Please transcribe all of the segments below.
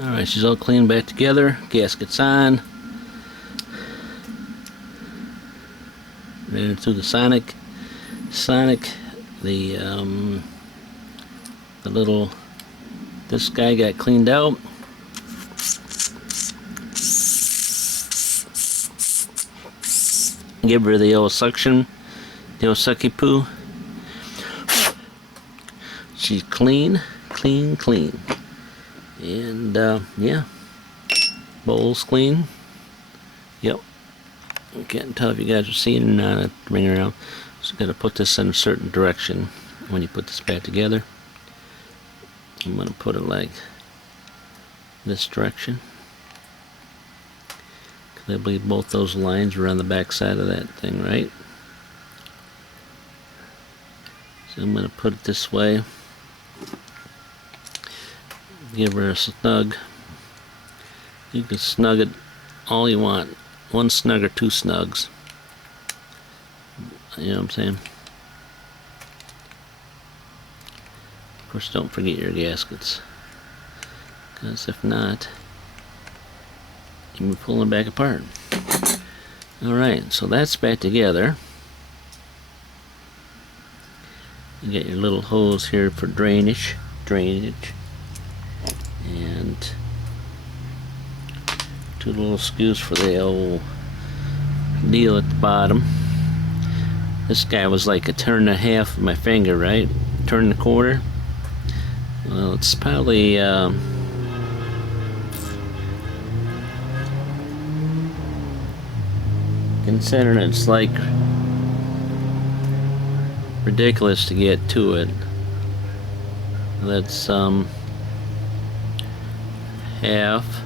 Alright, she's all clean back together. Gasket's on. Ran into the Sonic. The little, this guy got cleaned out. Give her the old suction, the old sucky poo. She's clean. And yeah, bowl's clean. Yep. I can't tell if you guys are seeing it or not. I bring it around. So gotta put this in a certain direction when you put this back together. I'm gonna put it like this direction, because I believe both those lines are on the back side of that thing, right? So I'm gonna put it this way. Give her a snug. You can snug it all you want. One snug or two snugs. You know what I'm saying? Of course, don't forget your gaskets, because if not, you'll be pulling back apart. Alright, so that's back together. You get your little hose here for drainage. And two little screws for the old deal at the bottom. This guy was like a turn and a half of my finger, right? Turn the quarter. Well, it's probably considering it's like ridiculous to get to it. That's half,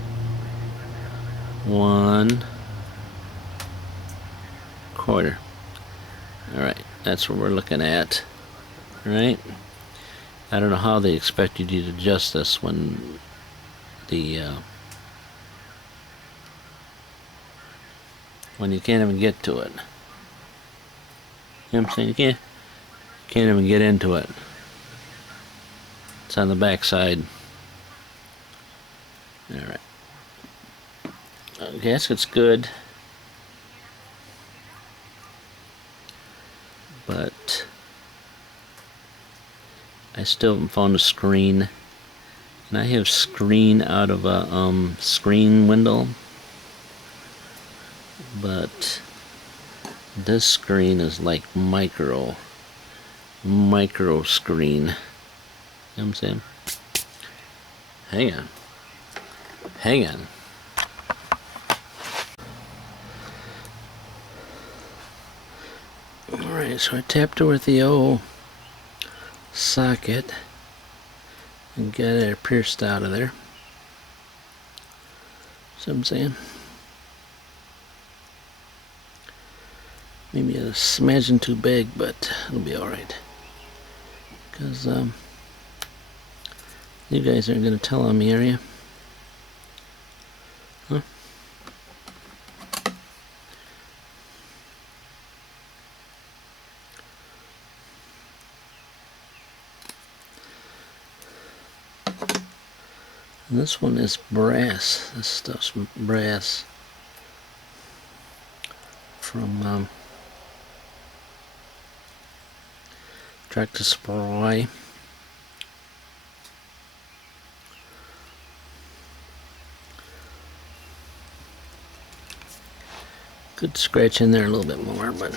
1/4. Alright, that's what we're looking at. Alright, I don't know how they expected you to adjust this when when you can't even get to it. You know what I'm saying? You can't even get into it. It's on the back side. Alright. Gasket's good. But I still haven't found a screen. And I have screen out of a screen window. But this screen is like micro screen. You know what I'm saying? Hang on. Alright, so I tapped her with the old socket and got it pierced out of there. See what I'm saying? Maybe a smidgen too big, but it'll be alright. Because you guys aren't going to tell on me, are you? Huh? And this one is brass. This stuff's brass from Tractor Supply. Could scratch in there a little bit more, but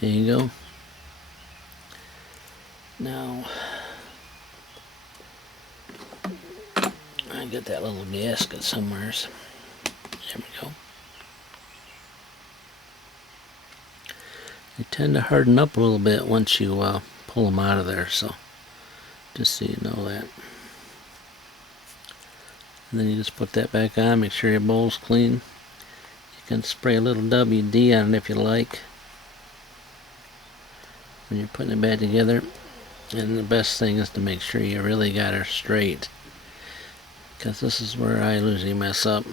there you go. Now, I got that little gasket somewhere. There we go. They tend to harden up a little bit once you pull them out of there, so just so you know that. And then you just put that back on, make sure your bowl's clean. You can spray a little WD on it if you like when you're putting it back together. And the best thing is to make sure you really got her straight, because this is where I usually mess up.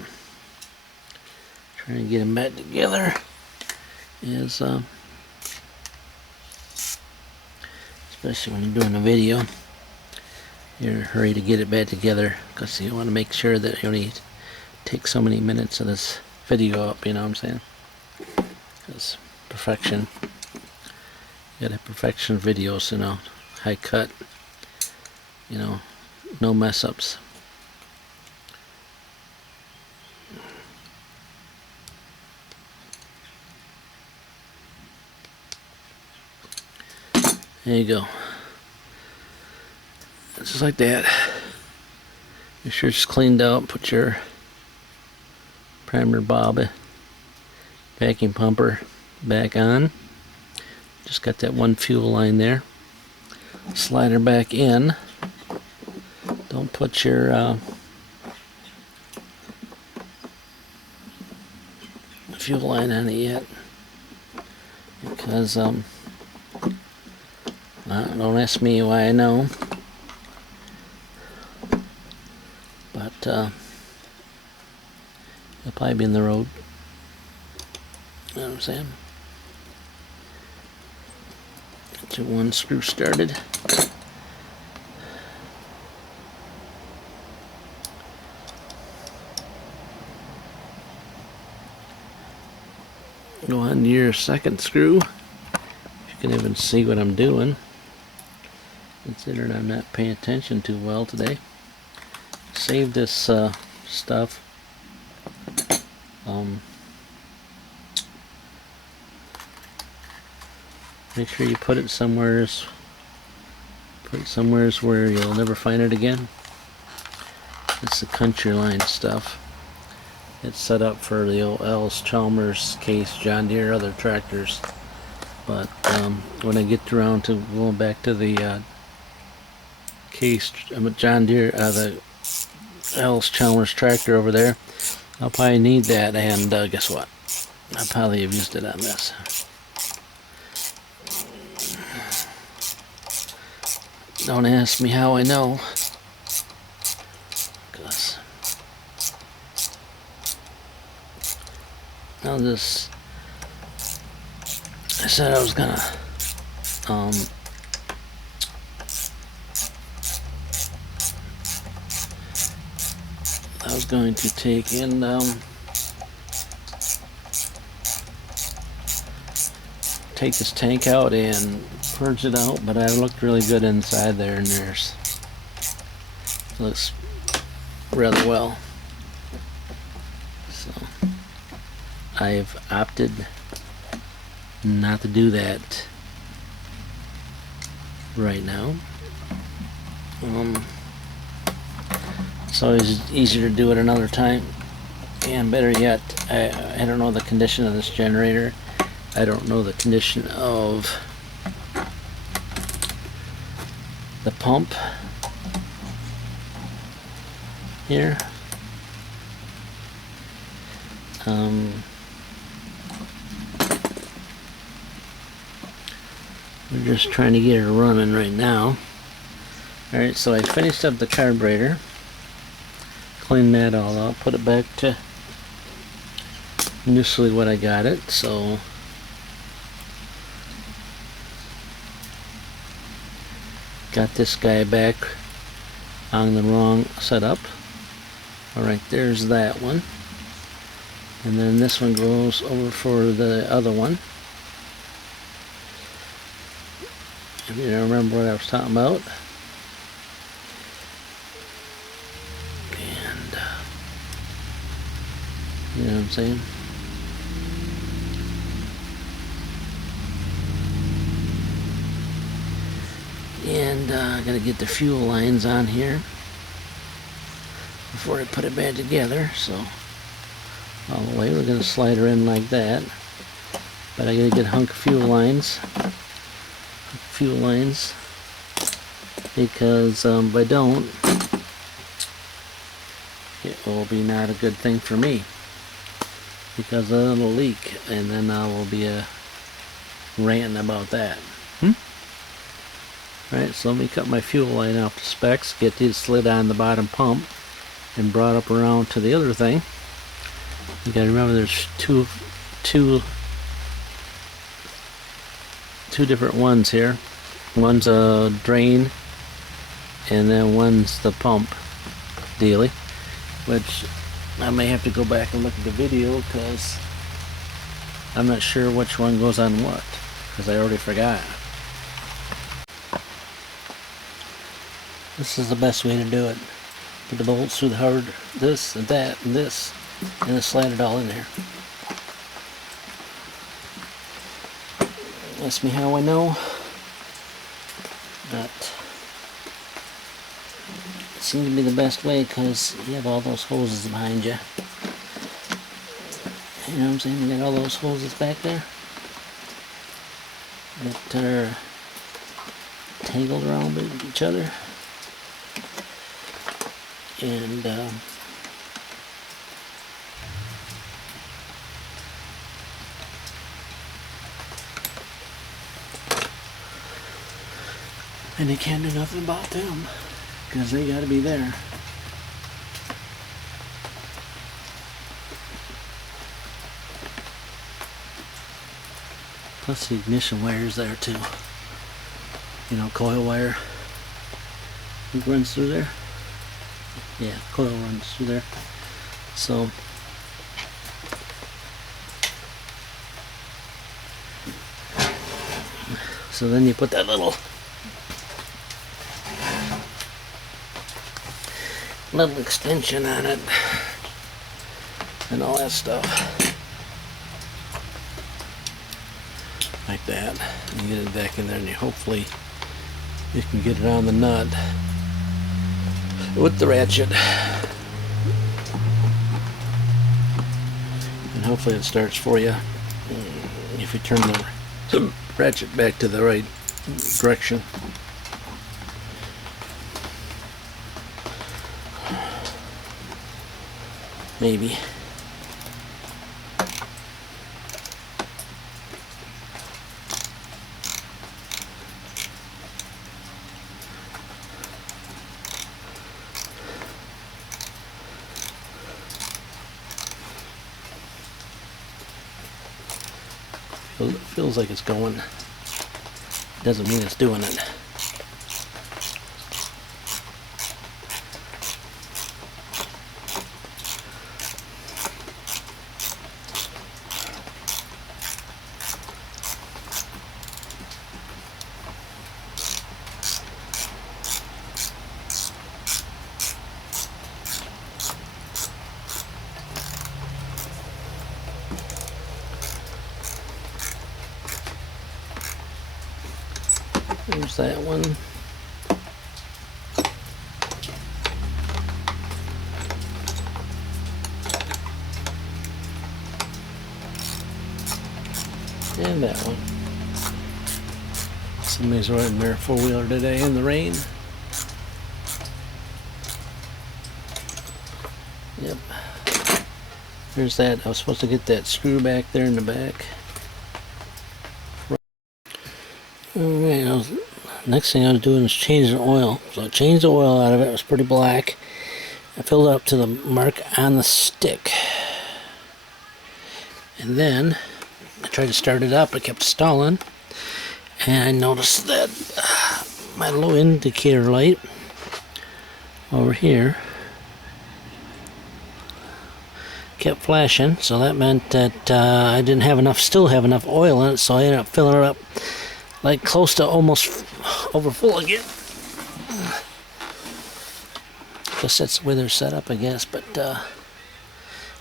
Trying to get them back together is especially when you're doing a video, you're in a hurry to get it back together because you want to make sure that you only take so many minutes of this video up, you know what I'm saying? Because perfection, you gotta have perfection videos, you know, high cut, you know, no mess ups. There you go. Just like that. Make sure it's cleaned out. Put your primer bob, vacuum pumper back on. Just got that one fuel line there. Slide her back in. Don't put your fuel line on it yet, because don't ask me why I know, but it'll probably be in the road. You know what I'm saying? Get your one screw started. Go on to your second screw. If you can even see what I'm doing, considering I'm not paying attention too well today. Save this stuff. Make sure you put it somewhere where you'll never find it again. It's the country line stuff. It's set up for the old L's, Chalmers, Case, John Deere, other tractors. But when I get around to going back to the Case, John Deere, the L's, Chalmers tractor over there, I'll probably need that. And guess what? I'll probably have used it on this. Don't ask me how I know, because I'll just, I said I was gonna to take and take this tank out and purge it out, but I looked really good inside there, and it looks rather well. So I've opted not to do that right now. It's always easier to do it another time, and better yet, I don't know the condition of this generator. I don't know the condition of the pump here. We're just trying to get it running right now. Alright, so I finished up the carburetor, cleaned that all out, put it back to initially what I got it. So got this guy back on the wrong setup. Alright, there's that one. And then this one goes over for the other one. If you don't remember what I was talking about. And, you know what I'm saying? And I gotta get the fuel lines on here before I put it back together. So all the way, we're gonna slide her in like that. But I gotta get a hunk of fuel lines, because if I don't, it will be not a good thing for me. because of a little leak, and then I will be ranting about that. Alright, so let me cut my fuel line off to specs, get these slid on the bottom pump, and brought up around to the other thing. You gotta remember there's two different ones here. One's a drain, and then one's the pump dealy, which I may have to go back and look at the video because I'm not sure which one goes on what, because I already forgot. This is the best way to do it. Put the bolts through the hard, this and that and this, and then slide it all in there. Ask me how I know, but it seems to be the best way because you have all those hoses behind you. You know what I'm saying? You got all those hoses back there that are tangled around with each other. And you can't do nothing about them because they got to be there. Plus the ignition wire's there too. You know, coil wire. It runs through there. Yeah, coil runs through there. So then you put that little extension on it and all that stuff like that, and you get it back in there, and hopefully you can get it on the nut with the ratchet, and hopefully it starts for you if you turn the ratchet back to the right direction. Maybe. Feels like it's going. Doesn't mean it's doing it. There's that one. And that one. Somebody's riding their four-wheeler today in the rain. Yep. There's that. I was supposed to get that screw back there in the back. Alright, next thing I was doing is changing the oil. So I changed the oil out of it. It was pretty black. I filled it up to the mark on the stick. And then I tried to start it up. It kept stalling. And I noticed that my low indicator light over here kept flashing. So that meant that I didn't have enough, still have enough oil in it. So I ended up filling it up like close to almost over full again. Guess that's the way they're set up, I guess, but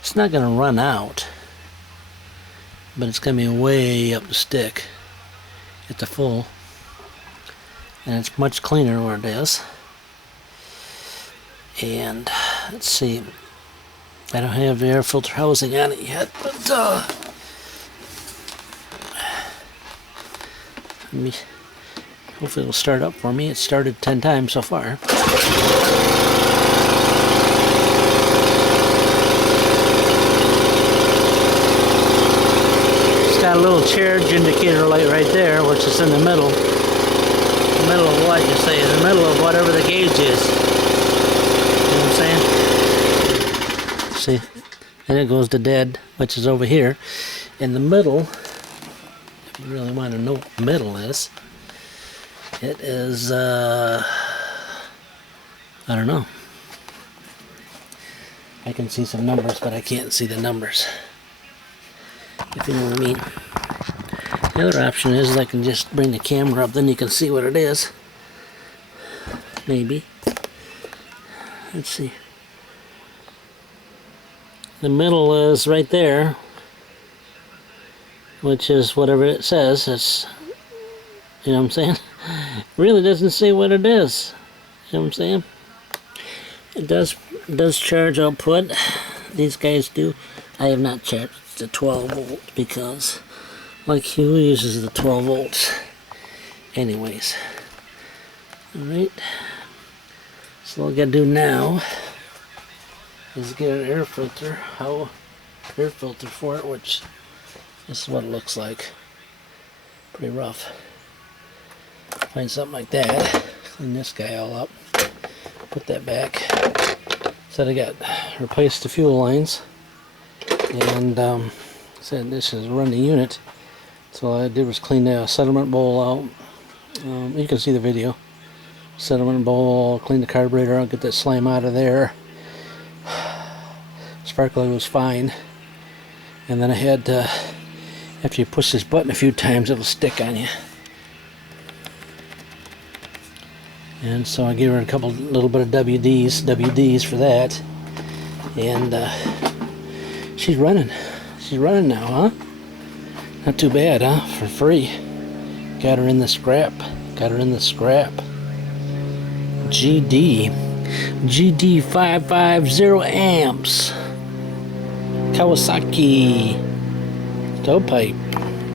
it's not gonna run out, but it's gonna be way up the stick at the full, and it's much cleaner where it is. And let's see, I don't have the air filter housing on it yet, but hopefully it'll start up for me. It started 10 times so far. got a little charge indicator light right there, which is in the middle. The middle of what you say? The middle of whatever the gauge is. You know what I'm saying? See? And it goes to dead, which is over here. In the middle, if you really want to know what the middle is, it is, I don't know. I can see some numbers, but I can't see the numbers. If you know what I mean. The other option is I can just bring the camera up, then you can see what it is. Maybe. Let's see. The middle is right there, which is whatever it says. It's, you know what I'm saying? It really doesn't say what it is. You know what I'm saying? It does charge output. These guys do. I have not charged the 12 volt because like who uses the 12 volts anyways. Alright, so all I gotta do now is get an air filter, air filter for it, which this is what it looks like. Pretty rough. Find something like that, clean this guy all up, put that back. So I got replaced the fuel lines, and said this is run the unit. So all I did was clean the settlement bowl out. You can see the video. Settlement bowl, clean the carburetor out, get that slime out of there. Sparkler was fine. And then I had to, after you push this button a few times, it'll stick on you. And so I gave her a little bit of WDs for that. And she's running. She's running now, huh? Not too bad, huh? For free. Got her in the scrap. GD 550 amps. Kawasaki stovepipe.